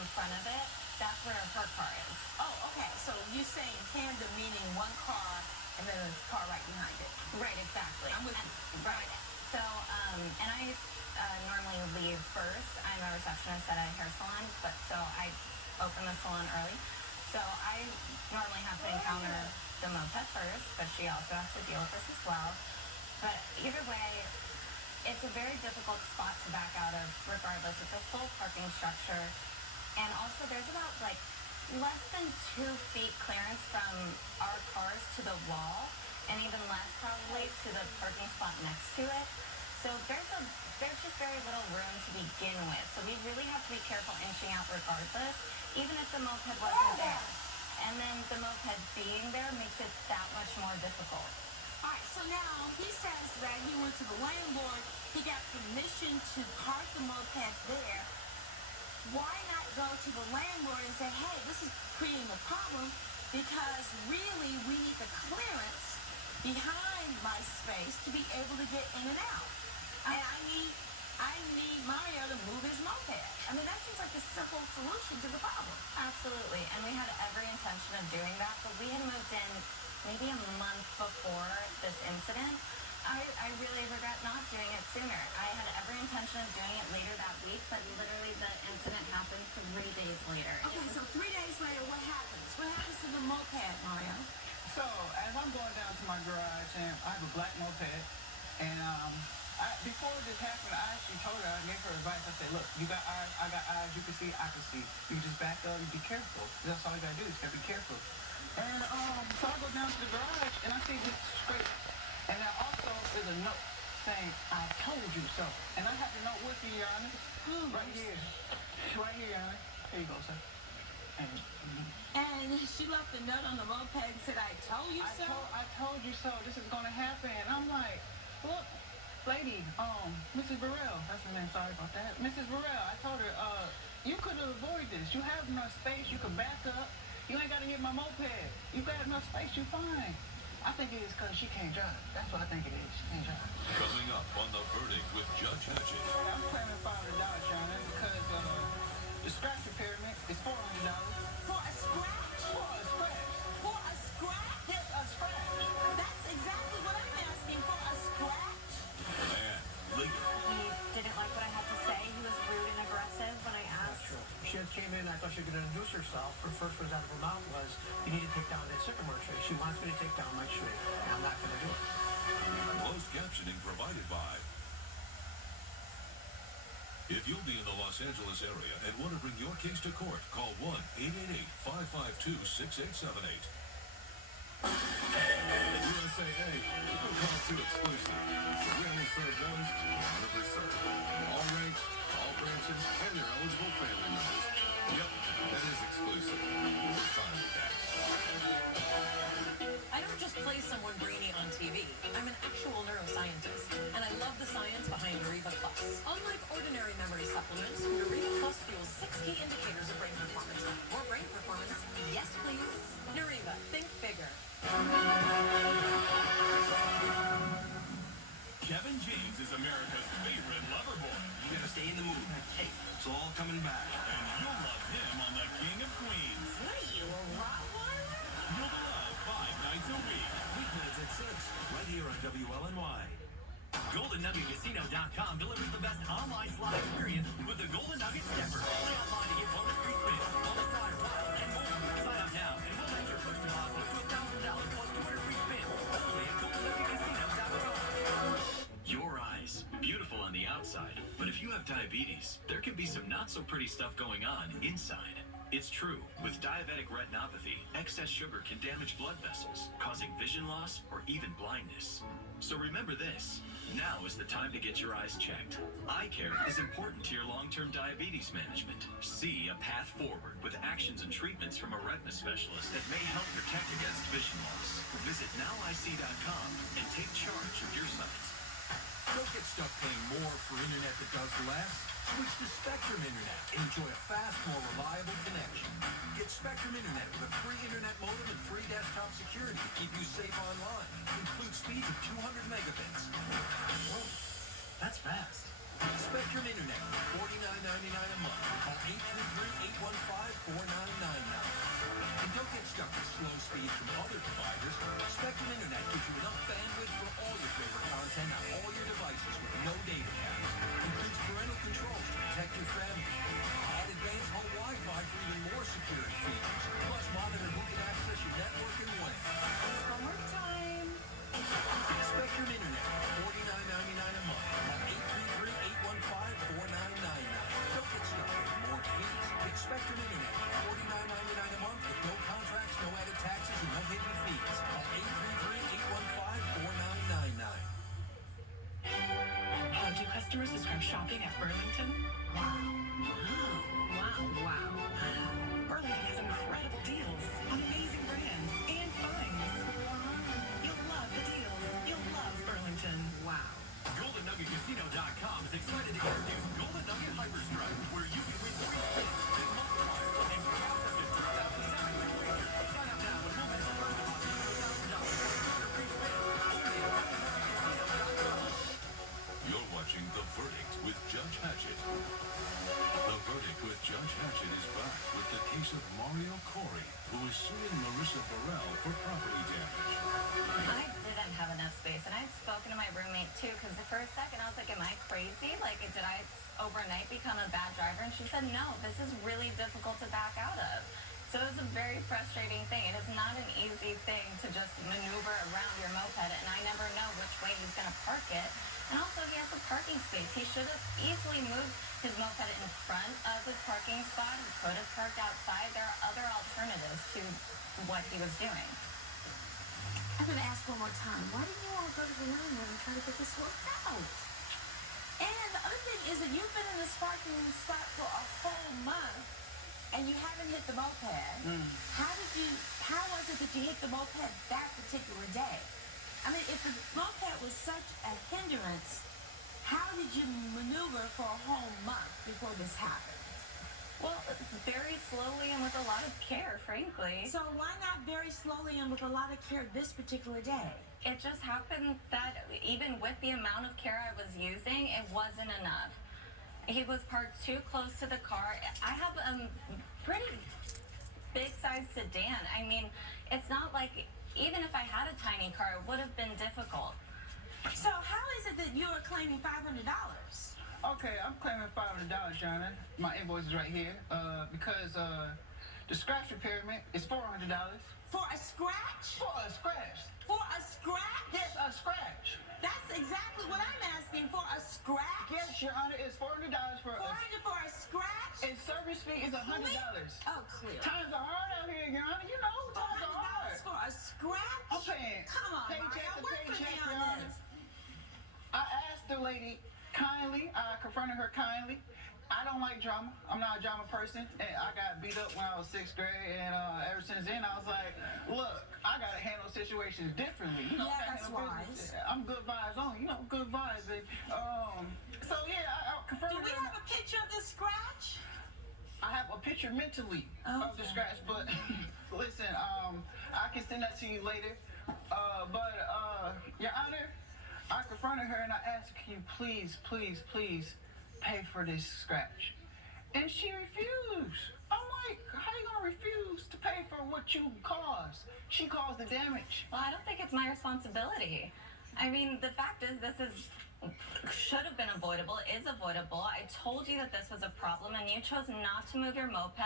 in front of it, that's where her car is. Oh, okay. So you saying tandem meaning one car and then a car right behind it. Right, exactly. I'm with and, you. Right. So, and I normally leave first. I'm a receptionist at a hair salon, but so I open the salon early. So I normally have to encounter the moped first, but she also has to deal with this as well. But either way, it's a very difficult spot to back out of regardless. It's a full parking structure. And also there's about like less than 2 feet clearance from our cars to the wall, and even less probably to the parking spot next to it. So there's just very little room to begin with. So we really have to be careful inching out regardless, even if the moped wasn't there. And then the moped being there makes it that much more difficult. All right, so now he says that he went to the landlord, he got permission to park the moped there. Why not go to the landlord and say, hey, this is creating a problem because really we need the clearance behind my space to be able to get in and out. And I need Mario to move his moped. I mean, that seems like a simple solution to the problem. Absolutely, and we had every intention of doing that, but we had moved in maybe a month before this incident. I really regret not doing it sooner. I had every intention of doing it later that week, but literally the incident happened 3 days later. Okay, so 3 days later, what happens? What happens to the moped, Mario? So, as I'm going down to my garage, and I have a black moped, and before this happened, I actually told her, I gave her advice. I said, look, you got eyes, I got eyes, you can see, I can see. You can just back up and be careful. That's all you gotta do, is gotta be careful. And so I go down to the garage, and I see this straight. And there also is a note saying, I told you so. And I have the note with me, Your Honor. Right here. Right here, Your Honor. Here you go, sir. And she left a note on the moped and said, I told you so? I told you so. This is going to happen. And I'm like, look, lady, Mrs. Burrell. That's her name. Sorry about that. Mrs. Burrell, I told her, you could have avoided this. You have enough space. You can back up. You ain't got to hit my moped. You got enough space. You're fine. I think it is because she can't drive. That's what I think it is. She can't drive. Coming up on The Verdict with Judge Hatchett. I'm claiming $500, Your Honor, because the scratch repairment is $400. For a scratch? For a scratch. For a scratch? Yes, a scratch. That's exactly what I'm asking for, a scratch? And later. He didn't like what I had to say. He was rude and aggressive when I asked. She had came in, I thought she was going to introduce herself. Her first words out of her mouth was, you need to take down that sycamore tree. She wants me to take down my tree, and I'm not going to do it. Closed captioning provided by. If you'll be in the Los Angeles area and want to bring your case to court, call 1-888-552-6878. At USAA, we don't call it too exclusive. But we only serve those who honorably serve. All ranks, all branches, and their eligible family members. Yep, that is exclusive. We're fine with that. I don't just play someone brainy on TV. I'm an actual neuroscientist, and I love the science behind Neuriva Plus. Unlike ordinary memory supplements, Neuriva Plus fuels 6 key indicators of brain performance. More brain performance, yes please. Neuriva, think bigger. Kevin James is America's favorite lover boy. You gotta stay in the mood. Hey, it's all coming back. And you'll love him on the King of Queens. What are you, a Rottweiler? You'll love 5 nights a week. Weeknights at 6, right here on WLNY. GoldenNuggetCasino.com delivers the best online slot experience with the Golden Nugget Stepper. Play online to get bonus free spins, bonus prize wild, and more. Sign up now and we'll make your first deposit to $1,000 plus 200 free spins. Only at GoldenNuggetCasino.com. Your eyes, beautiful on the outside, but if you have diabetes, there can be some not so pretty stuff going on inside. It's true. With diabetic retinopathy, excess sugar can damage blood vessels, causing vision loss or even blindness. So remember this. Now is the time to get your eyes checked. Eye care is important to your long-term diabetes management. See a path forward with actions and treatments from a retina specialist that may help protect against vision loss. Visit nowic.com and take charge of your sight. Don't get stuck paying more for internet that does less. Switch to Spectrum Internet and enjoy a fast, more reliable connection. Get Spectrum Internet with a free internet modem and free desktop security to keep you safe online. Includes speeds of 200 megabits. Whoa, that's fast. Spectrum Internet for $49.99 a month. Call 833-815-4999. And don't get stuck with slow speeds from other providers. Spectrum Internet gives you enough bandwidth for all your favorite content on all your devices with no data caps. Includes parental controls to protect your family. Add advanced home Wi-Fi for even more security features. Plus, monitor who can access your network and when. Homework time. Spectrum Internet for $49.99 a month. Call 833-815-4999. Don't get stuck with more fees. Get Spectrum Internet for $49.99 a month with no contracts, no added taxes, and no hidden fees. Call 833-815-4999. Do customers describe shopping at Burlington? Wow. Burlington has incredible deals on amazing brands and finds. You'll love the deals. You'll love Burlington. Wow. GoldenNuggetCasino.com is excited to introduce Golden Nugget Hyperstrike, where you can win free spins, big multipliers, and payouts up to $3,000 per wager. Sign up now and we'll match your first deposit $1,000 for starter free spins. Only at GoldenNuggetCasino.com. You're watching The Verdict with Judge Hatchett. The Verdict with Judge Hatchett is back with the case of Mario Corey, who is suing Marissa Burrell for property damage. I didn't have enough space, and I had spoken to my roommate too, because for a second I was like, am I crazy? Like, did I overnight become a bad driver? And she said, no, this is really difficult to back out of. So it was a very frustrating thing. It is not an easy thing to just maneuver around your moped, and I never know which way he's going to park it. And also, he has a parking space. He should have easily moved his moped in front of his parking spot. He could have parked outside. There are other alternatives to what he was doing. I'm going to ask one more time. Why didn't you all go to the landlord and try to get this worked out? And the other thing is that you've been in this parking spot for a whole month and you haven't hit the moped. How was it that you hit the moped that particular day? I mean, if the moped was such a hindrance, how did you maneuver for a whole month before this happened? Well, very slowly and with a lot of care, frankly. So why not very slowly and with a lot of care this particular day? It just happened that even with the amount of care I was using, it wasn't enough. He was parked too close to the car. I have a pretty big-sized sedan. I mean, it's not like, even if I had a tiny car, it would have been difficult. So how is it that you are claiming $500? Okay, I'm claiming $500, Shannon. My invoice is right here. Because the scratch repairment is $400. For a scratch? For a scratch. For a scratch? Yes, a scratch. That's exactly what I'm asking. For a scratch? Yes, Your Honor, it's $400 for $400 for a scratch? And service fee is $100. Oh, clear. Times are hard out here, Your Honor. You know, times are hard. $400 for a scratch? I'm paying Come on, paycheck Mario, to work with me paycheck, on Your Honor. this. I asked the lady kindly, I confronted her kindly. I don't like drama. I'm not a drama person. And I got beat up when I was 6th grade, and ever since then, I was like, look, I gotta handle situations differently. You know, Yeah, I that's gotta handle wise. business. I'm good vibes only. You know, good vibes, baby. So yeah, I Do confronted we her. have a picture of this scratch? I have a picture mentally of the scratch, but listen, I can send that to you later. Your Honor, I confronted her and I asked her, can you please pay for this scratch? And she refused. I'm like, how you gonna refuse to pay for what you caused? She caused the damage. Well, I don't think it's my responsibility. I mean, the fact is, should have been avoidable, is avoidable. I told you that this was a problem and you chose not to move your moped.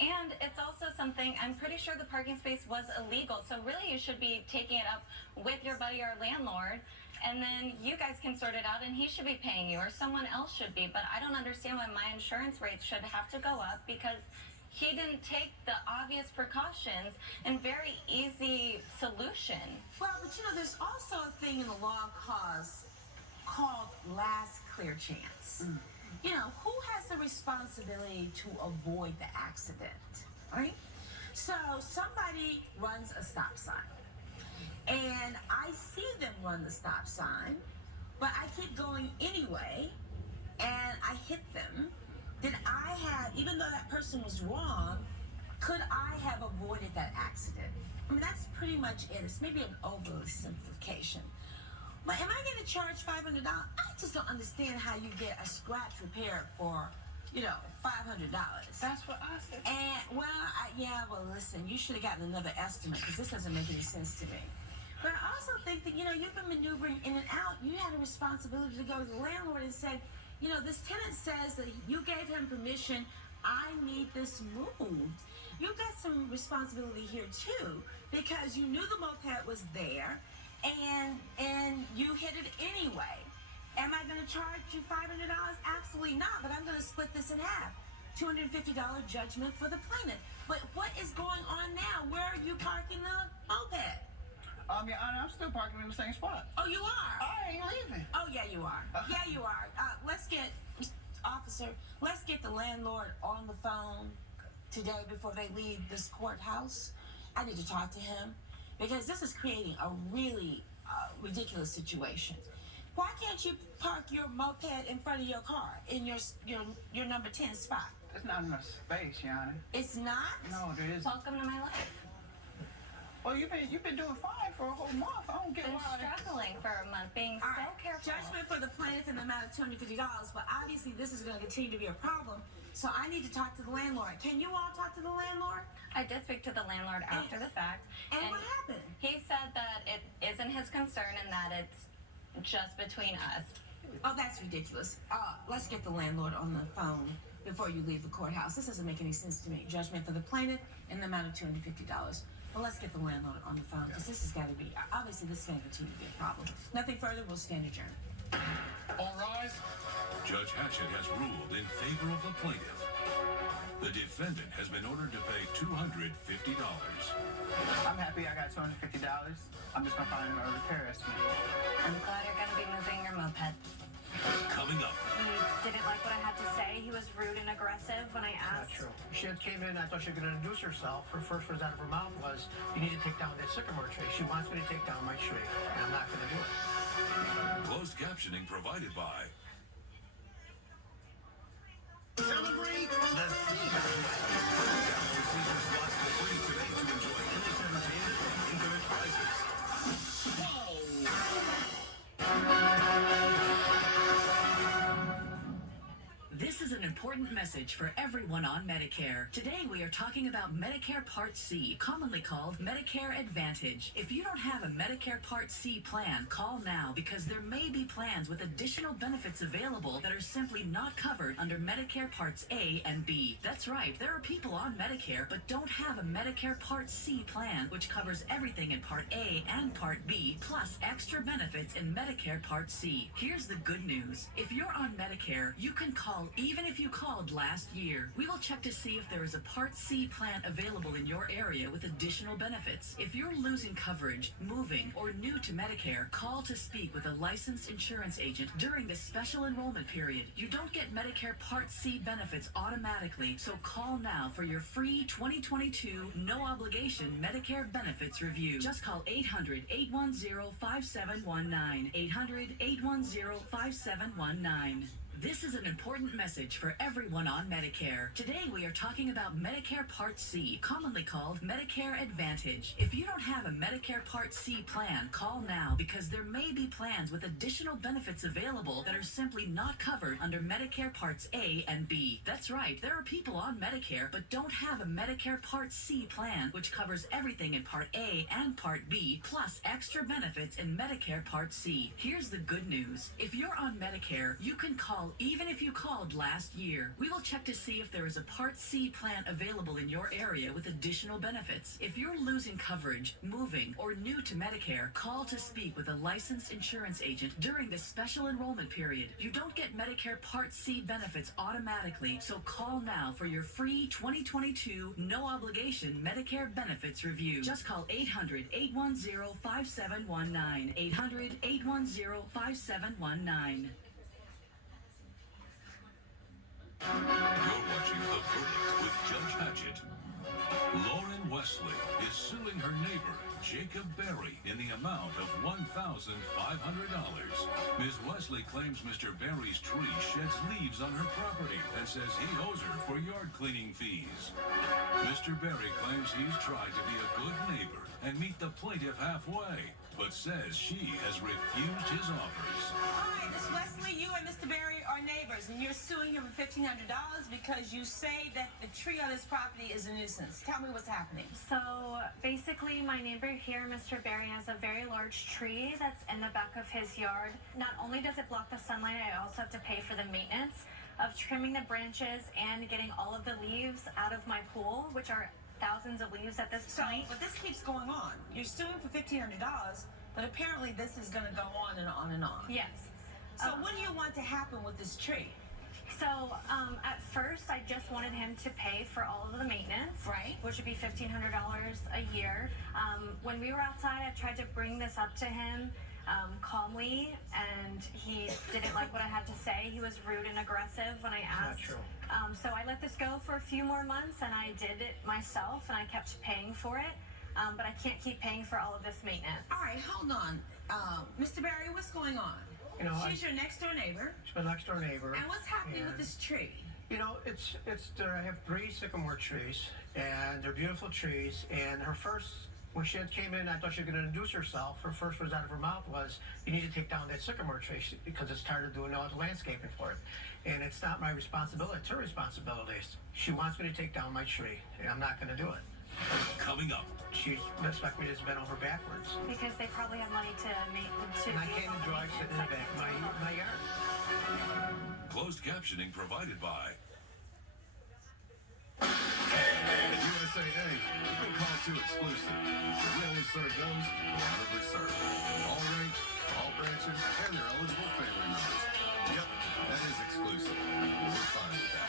And it's also something, I'm pretty sure the parking space was illegal. So really you should be taking it up with your buddy or landlord. And then you guys can sort it out and he should be paying you or someone else should be. But I don't understand why my insurance rates should have to go up because he didn't take the obvious precautions and very easy solution. Well, but you know, there's also a thing in the law called last clear chance. You know, who has the responsibility to avoid the accident, right? So somebody runs a stop sign. And I see them run the stop sign, but I keep going anyway, and I hit them. Did I have, even though that person was wrong, could I have avoided that accident? I mean, that's pretty much it. It's maybe an oversimplification. But am I going to charge $500? I just don't understand how you get a scratch repaired for, $500. That's what I said. And well, listen, you should have gotten another estimate because this doesn't make any sense to me. But I also think that you've been maneuvering in and out. You had a responsibility to go to the landlord and say, this tenant says that you gave him permission. I need this moved. You've got some responsibility here too because you knew the moped was there, and you hit it anyway. Am I going to charge you $500? Absolutely not, but I'm going to split this in half. $250 judgment for the plaintiff. But what is going on now? Where are you parking the moped? Your Honor, I'm still parking in the same spot. Oh, you are? I ain't leaving. Oh, yeah, you are. Yeah, you are. Let's get the landlord on the phone today before they leave this courthouse. I need to talk to him because this is creating a really ridiculous situation. Why can't you park your moped in front of your car in your number 10 spot? There's not enough space, Your Honor. It's not? No, there isn't. Welcome to my life. Well, you've been doing fine for a whole month. I don't get Been why. struggling for a month, being All so right, careful. judgment for the plaintiff in the amount of $250, but obviously this is going to continue to be a problem. So I need to talk to the landlord. Can you all talk to the landlord? I did speak to the landlord after the fact. And what happened? He said that it isn't his concern and that it's just between us. Oh, that's ridiculous. Let's get the landlord on the phone before you leave the courthouse. This doesn't make any sense to me. Judgment for the plaintiff in the amount of $250. Well, let's get the landlord on the phone because this has got to be, obviously this is going to continue to be a problem. Nothing further, we'll stand adjourned. All rise. Judge Hatchett has ruled in favor of the plaintiff. The defendant has been ordered to pay $250. I'm happy I got $250. I'm just going to find a repair estimate. I'm glad you're going to be moving your moped. Coming up. He didn't like what I had to say. He was rude and aggressive when I Not asked. true. She had came in, I thought she was going to introduce herself. Her first words out of her mouth was, you need to take down that sycamore tree. She wants me to take down my tree, and I'm not going to do it. Closed captioning provided by Celebrate the Caesars Night. Download Caesar slots for free today to enjoy endless entertainment and infinite prizes. This is an important message for everyone on Medicare. Today we are talking about Medicare Part C, commonly called Medicare Advantage. If you don't have a Medicare Part C plan, call now because there may be plans with additional benefits available that are simply not covered under Medicare Parts A and B. That's right, there are people on Medicare but don't have a Medicare Part C plan, which covers everything in Part A and Part B, plus extra benefits in Medicare Part C. Here's the good news. If you're on Medicare, you can call even if you called last year. We will check to see if there is a Part C plan available in your area with additional benefits. If you're losing coverage, moving, or new to Medicare, call to speak with a licensed insurance agent during this special enrollment period. You don't get Medicare Part C benefits automatically, so call now for your free 2022 no-obligation Medicare benefits review. Just call 800-810-5719. 800-810-5719. This is an important message for everyone on Medicare. Today we are talking about Medicare Part C, commonly called Medicare Advantage. If you don't have a Medicare Part C plan, call now because there may be plans with additional benefits available that are simply not covered under Medicare Parts A and B. That's right, there are people on Medicare but don't have a Medicare Part C plan, which covers everything in Part A and Part B, plus extra benefits in Medicare Part C. Here's the good news. If you're on Medicare, you can call even if you called last year. We will check to see if there is a Part C plan available in your area with additional benefits. If you're losing coverage, moving, or new to Medicare, call to speak with a licensed insurance agent during this special enrollment period. You don't get Medicare Part C benefits automatically, so call now for your free 2022 no-obligation Medicare benefits review. Just call 800-810-5719. 800-810-5719. You're watching The Verdict with Judge Hatchett. Lauren Wesley is suing her neighbor, Jacob Berry, in the amount of $1,500. Ms. Wesley claims Mr. Berry's tree sheds leaves on her property and says he owes her for yard cleaning fees. Mr. Berry claims he's tried to be a good neighbor and meet the plaintiff halfway, but says she has refused his offers. Hi, this is Wesley. You and Mr. Barry are neighbors, and you're suing him for $1,500 because you say that the tree on his property is a nuisance. Tell me what's happening. So basically, my neighbor here, Mr. Barry, has a very large tree that's in the back of his yard. Not only does it block the sunlight, I also have to pay for the maintenance of trimming the branches and getting all of the leaves out of my pool, which are thousands of leaves at this point. But this keeps going on. You're suing for $1,500, but apparently this is going to go on and on and on. Yes. So what do you want to happen with this tree? So at first, I just wanted him to pay for all of the maintenance, right? Which would be $1,500 a year. When we were outside, I tried to bring this up to him calmly, and he didn't like what I had to say. He was rude and aggressive when I asked. It's not true. So I let this go for a few more months, and I did it myself, and I kept paying for it. But I can't keep paying for all of this maintenance. All right, hold on. Mr. Barry, what's going on? You know, She's your next door neighbor. She's my next door neighbor. And what's happening with this tree? You know, it's I have 3 sycamore trees, and they're beautiful trees. And her first, when she came in, I thought she was going to introduce herself. Her first words out of her mouth was, "You need to take down that sycamore tree because it's tired of doing all the landscaping for it." And it's not my responsibility; it's her responsibility. She wants me to take down my tree, and I'm not going to do it. Coming up. She expects me to just bend over backwards. Because they probably have money to make And I can't enjoy sitting in the back of my yard. Closed captioning provided by At USAA, we've been called to exclusive. We only serve those who honorably serve. All ranks, all branches, and their eligible family members. Yep, that is exclusive. We're fine with that.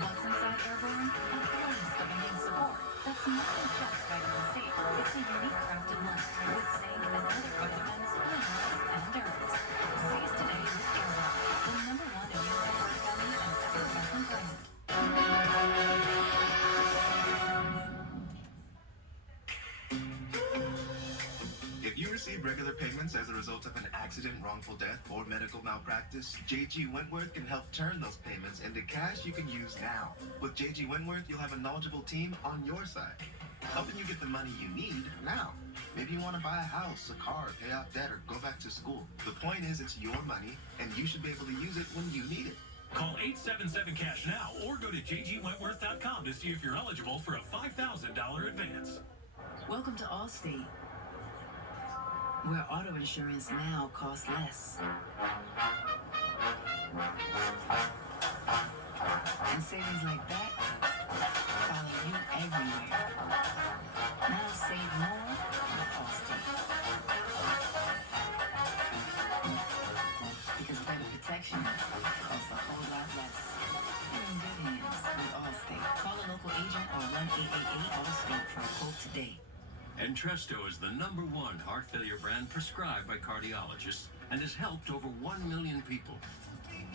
What's inside Airborne? A glimpse of immune support. That's more than just vitamin C. It's a unique crafted line with zinc and other vitamins, minerals, and herbs. Seize today with Airborne, the #1 immune support gummy and effervescent brand. If you receive regular payments as a result of an accident, wrongful death, or medical malpractice, JG Wentworth can help turn those payments into cash you can use now. With JG Wentworth, you'll have a knowledgeable team on your side, helping you get the money you need now. Maybe you want to buy a house, a car, pay off debt, or go back to school. The point is, it's your money, and you should be able to use it when you need it. Call 877-CASH now or go to jgwentworth.com to see if you're eligible for a $5,000 advance. Welcome to Allstate, where auto insurance now costs less. And savings like that follow you everywhere. Now save more with Allstate. Because better protection costs a whole lot less. You're in good hands with Allstate. Call a local agent or 1-888-ALLSTATE for a quote today. Entresto is the #1 heart failure brand prescribed by cardiologists and has helped over 1 million people.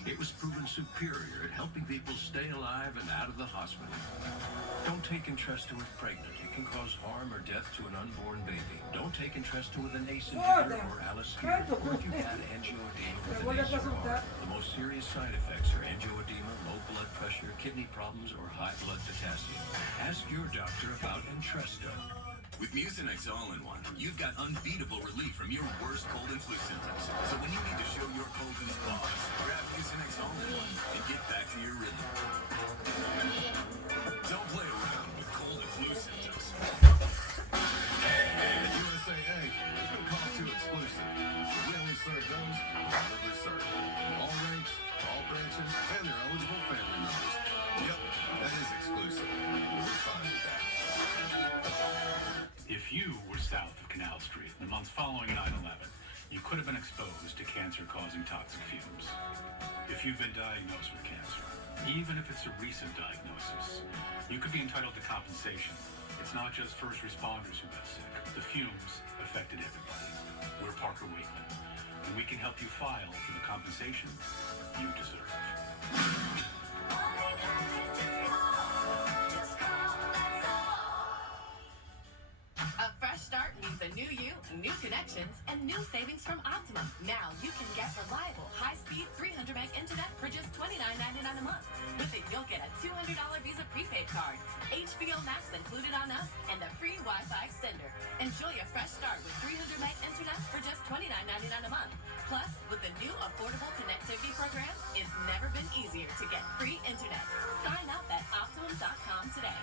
It was proven superior at helping people stay alive and out of the hospital. Don't take Entresto if pregnant. It can cause harm or death to an unborn baby. Don't take Entresto with an ACE inhibitor or Alispir, or if you've had angioedema with an ACE or ARB. The most serious side effects are angioedema, low blood pressure, kidney problems, or high blood potassium. Ask your doctor about Entresto. With Mucinex All-in-One, you've got unbeatable relief from your worst cold and flu symptoms. So when you need to show your cold and boss, grab Mucinex All-in-One and get back to your rhythm. Don't play around with cold and flu symptoms. At USAA, we've been called to exclusive. We only serve those who honorably serve. All ranks, all branches, and their eligible family members. Yep, that is exclusive. We're fine with that. If you were south of Canal Street in the months following 9/11, you could have been exposed to cancer-causing toxic fumes. If you've been diagnosed with cancer, even if it's a recent diagnosis, you could be entitled to compensation. It's not just first responders who got sick. The fumes affected everybody. We're Parker Waitley, and we can help you file for the compensation you deserve. A fresh start means a new you, new connections, and new savings from Optimum. Now you can get reliable, high-speed 300 meg internet internet for just $29.99 a month. With it, you'll get a $200 Visa prepaid card, HBO Max included on us, and a free Wi-Fi extender. Enjoy a fresh start with 300 meg internet for just $29.99 a month. Plus, with the new Affordable Connectivity Program, it's never been easier to get free internet. Sign up at Optimum.com today.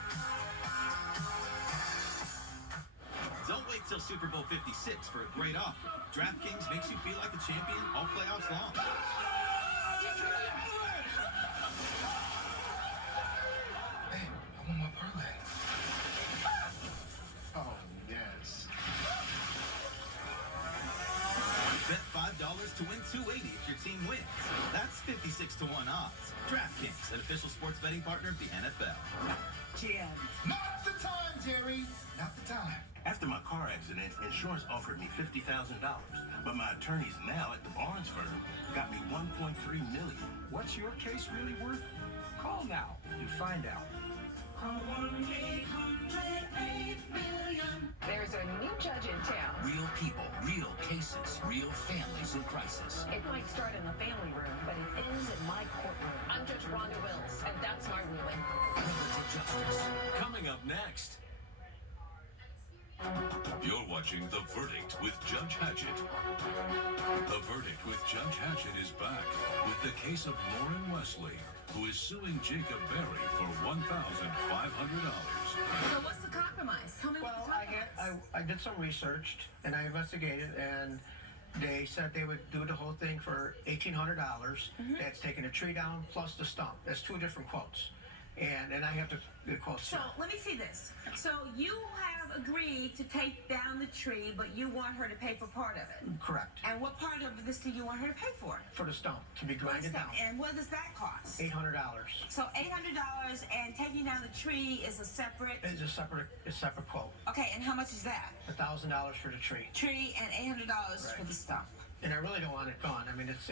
Don't wait till Super Bowl 56 for a great offer. DraftKings makes you feel like a champion all playoffs long. Hey, I want my parlay. Oh, yes. Bet $5 to win $280 if your team wins. That's 56 to 1 odds. DraftKings, an official sports betting partner of the NFL. Jim. Not the time, Jerry. Not the time. After my car accident, insurance offered me $50,000, but my attorneys now at the Barnes firm got me $1.3 million. What's your case really worth? Call now and find out. Call 1-800-8-billion. There's a new judge in town. Real people, real cases, real families in crisis. It might start in the family room, but it ends in my courtroom. I'm Judge Rhonda Wills, and that's my ruling. Relative justice. Coming up next. You're watching The Verdict with Judge Hatchett. The Verdict with Judge Hatchett is back with the case of Lauren Wesley, who is suing Jacob Berry for $1,500. So what's the compromise? Tell me what the compromise. I did some research and I investigated, and they said they would do the whole thing for $1,800. That's taking a tree down plus the stump. That's two different quotes. And I have the quotes. So let me see this. So you have agreed to take down the tree, but you want her to pay for part of it. Correct. And what part of this do you want her to pay for? For the stump, to be grinded down. And what does that cost? $800. So $800, and taking down the tree is a separate. It's a separate quote. Okay, and how much is that? $1,000 for the tree. Tree and $800 for the stump. And I really don't want it gone. I mean, it's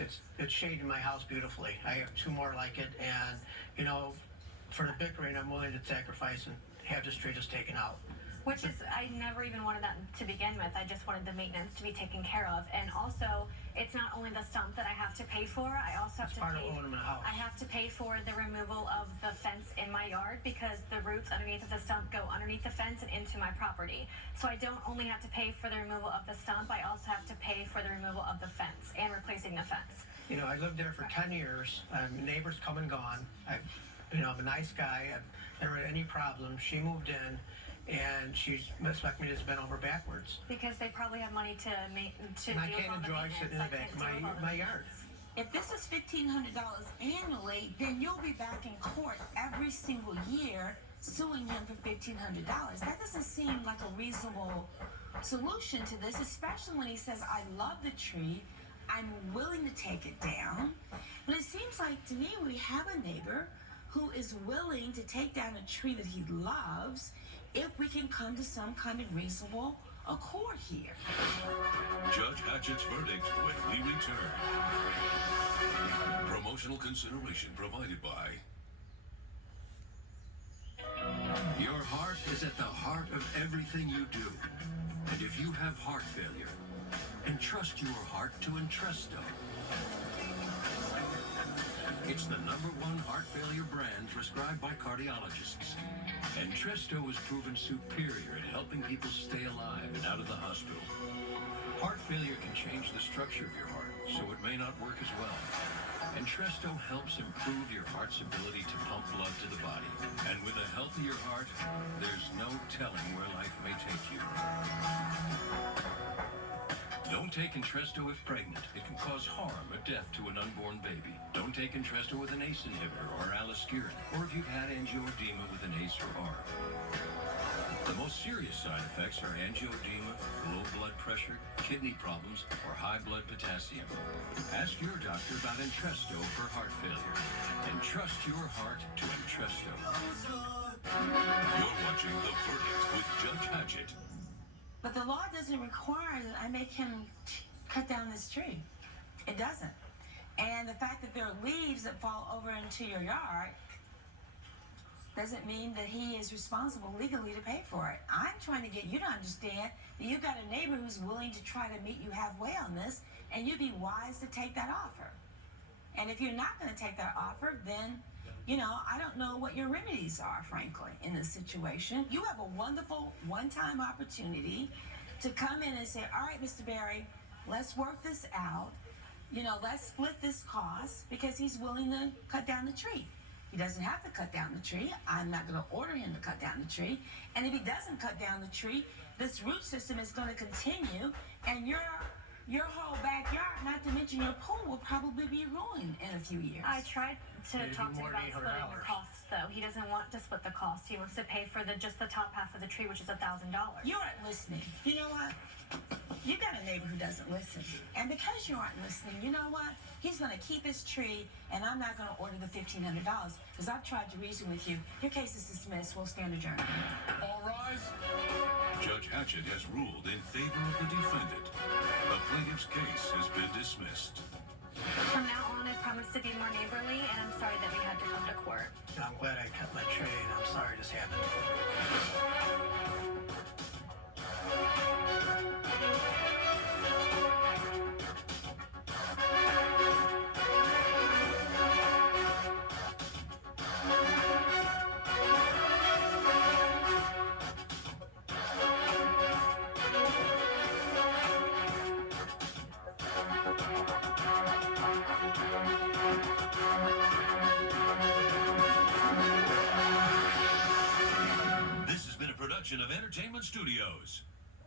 shading my house beautifully. I have two more like it, and you know, for the bickering, I'm willing to sacrifice and have this tree just taken out. Which is, I never even wanted that to begin with. I just wanted the maintenance to be taken care of. And also, it's not only the stump that I have to pay for, I also have to part pay. of owning a house. I have to pay for the removal of the fence in my yard because the roots underneath of the stump go underneath the fence and into my property. So I don't only have to pay for the removal of the stump, I also have to pay for the removal of the fence and replacing the fence. You know, I lived there for 10 years. Neighbors come and gone. I'm a nice guy. I've never had any problems. She moved in, and she's expecting me to bend over backwards. Because they probably have money to make to And I do can't all the enjoy sitting in the back of my yard. If this is $1,500 annually, then you'll be back in court every single year suing him for $1,500. That doesn't seem like a reasonable solution to this, especially when he says, I love the tree, I'm willing to take it down. But it seems like to me we have a neighbor who is willing to take down a tree that he loves if we can come to some kind of reasonable accord here. Judge Hatchett's verdict when we return. Promotional consideration provided by... Your heart is at the heart of everything you do. And if you have heart failure, entrust your heart to Entresto. It's the #1 heart failure brand prescribed by cardiologists. Entresto is proven superior at helping people stay alive and out of the hospital. Heart failure can change the structure of your heart, so it may not work as well. Entresto helps improve your heart's ability to pump blood to the body. And with a healthier heart, there's no telling where life may take you. Don't take Entresto if pregnant. It can cause harm or death to an unborn baby. Don't take Entresto with an ACE inhibitor or aliskiren, or if you've had angioedema with an ACE or ARB. The most serious side effects are angioedema, low blood pressure, kidney problems, or high blood potassium. Ask your doctor about Entresto for heart failure. And trust your heart to Entresto. You're watching The Verdict with Judge Hatchett. But the law doesn't require that I make him cut down this tree. It doesn't. And the fact that there are leaves that fall over into your yard doesn't mean that he is responsible legally to pay for it. I'm trying to get you to understand that you've got a neighbor who's willing to try to meet you halfway on this, and you'd be wise to take that offer. And if you're not going to take that offer, then, you know, I don't know what your remedies are, frankly, in this situation. You have a wonderful one-time opportunity to come in and say, all right, Mr. Berry, let's work this out. You know, let's split this cost, because he's willing to cut down the tree. He doesn't have to cut down the tree. I'm not going to order him to cut down the tree. And if he doesn't cut down the tree, this root system is going to continue, and your whole backyard, not to mention your pool, will probably be ruined in a few years. I tried to Maybe talk to him more about than splitting $800. the costs, though. He doesn't want to split the cost. He wants to pay for just the top half of the tree, which is $1,000. You aren't listening. You know what? You got a neighbor who doesn't listen. And because you aren't listening, you know what? He's going to keep his tree, and I'm not going to order the $1,500, because I've tried to reason with you. Your case is dismissed. We'll stand adjourned. All rise. Judge Hatchett has ruled in favor of the defendant. The plaintiff's case has been dismissed. From now on, I promise to be more neighborly, and I'm sorry that we had to come to court. I'm glad I cut my tree, and I'm sorry this happened. This has been a production of Entertainment Studios.